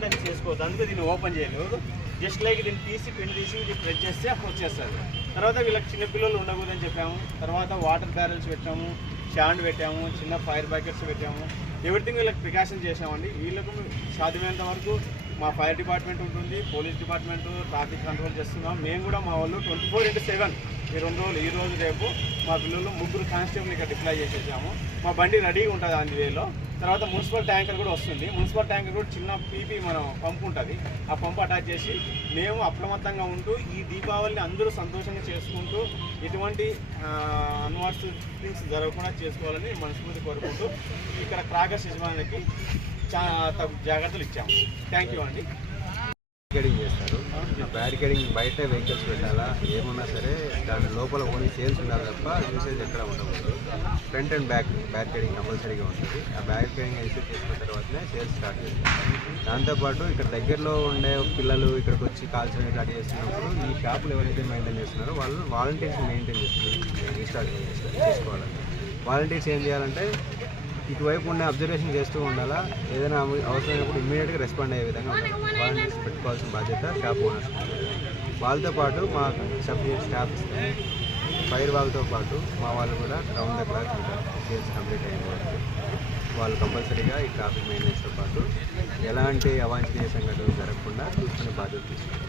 కావాలంటే అది చేసుకోవద్దు. అందుకే దీన్ని ఓపెన్ చేయలేదు. జస్ట్ లైక్ దీన్ని తీసి పిన్ తీసి ఇది ప్రెస్ చేస్తే అప్పుడు వచ్చేస్తుంది. తర్వాత వీళ్ళకి చిన్నపిల్లలు ఉండకూడదని చెప్పాము. తర్వాత వాటర్ బ్యారెల్స్ పెట్టాము, స్టాండ్ పెట్టాము, చిన్న ఫైర్ బ్యాకెట్స్ పెట్టాము. ఎవ్రీథింగ్ వీళ్ళకి ప్రికాషన్ చేసామండి. వీళ్ళకు సాధ్యమైనంత వరకు మా ఫైర్ డిపార్ట్మెంట్ ఉంటుంది, పోలీస్ డిపార్ట్మెంట్, ట్రాఫిక్ కంట్రోల్ చేస్తున్నాం. మేము కూడా మా వాళ్ళు 24/7 ఈ 2 రోజులు, ఈ రోజు రేపు మా పిల్లలు 3 కానిస్టేబుల్ ఇక్కడ డిప్లాయ్ చేసేసాము. మా బండి రెడీగా ఉంటుంది ఆన్ ది వేలో. తర్వాత మున్సిపల్ ట్యాంకర్ కూడా వస్తుంది. మున్సిపల్ ట్యాంకర్ కూడా చిన్న పీపీ మనం పంపు ఉంటుంది, ఆ పంపు అటాచ్ చేసి మేము అప్రమత్తంగా ఉంటూ ఈ దీపావళిని అందరూ సంతోషంగా చేసుకుంటూ ఎటువంటి అన్వాంటెడ్ థింగ్స్ జరగకుండా చేసుకోవాలని మనస్ఫూర్తి కోరుకుంటూ ఇక్కడ క్రాకర్స్ యజమానికి చాలా జాగ్రత్తలు ఇచ్చాము. థ్యాంక్ యూ అండి. బ్యారికేడింగ్ చేస్తారు. బ్యారికేడింగ్ బయట వెహికల్స్ పెట్టాలా, ఏమన్నా సరే దాని లోపల ఓన్లీ సేల్స్ ఉండాలి తప్ప యూసేజ్ ఎక్కడ ఉండకూడదు. ఫ్రంట్ అండ్ బ్యాక్ బ్యారికేడింగ్ కంపల్సరీగా ఉంటుంది. ఆ బ్యారికేడింగ్ ఇన్స్టాల్ చేసుకున్న తర్వాతనే సేల్స్ స్టార్ట్ చేస్తారు. దాంతోపాటు ఇక్కడ దగ్గరలో ఉండే పిల్లలు ఇక్కడికి వచ్చి కాల్చడం స్టార్ట్ చేస్తున్నప్పుడు ఈ షాపులు ఎవరైతే మెయింటైన్ చేస్తున్నారో వాళ్ళు వాలంటీర్స్ మెయింటైన్ చేసుకోవాలండి. వాలంటీర్స్ ఏం చేయాలంటే ఇటువైపు ఉండే అబ్జర్వేషన్ చేస్తూ ఉండాలా. ఏదైనా అవసరమైనప్పుడు ఇమ్మీడియట్గా రెస్పాండ్ అయ్యే విధంగా ఉండాలి. వాలంటీర్స్ పెట్టుకోవాల్సిన బాధ్యత షాప్ ఓనర్స్. వాళ్ళతో పాటు మా సబ్జెక్ట్ స్టాఫ్ ఫైర్ వాళ్ళతో పాటు మా వాళ్ళు కూడా రౌండ్ ద క్లాక్ ఉంటారు. సేల్స్ కంప్లీట్ అయిన వాళ్ళు కంపల్సరీగా ఈ ట్రాఫిక్ మెయింటెనెన్స్తో పాటు ఎలాంటి అవాంఛనీయ సంఘటనలు జరగకుండా చూసుకునే బాధ్యత తీసుకుంటారు.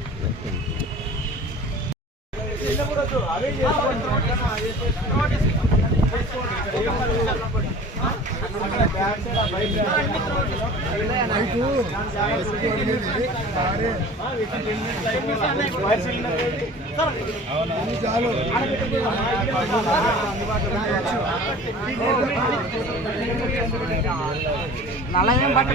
నల్ల బట్ట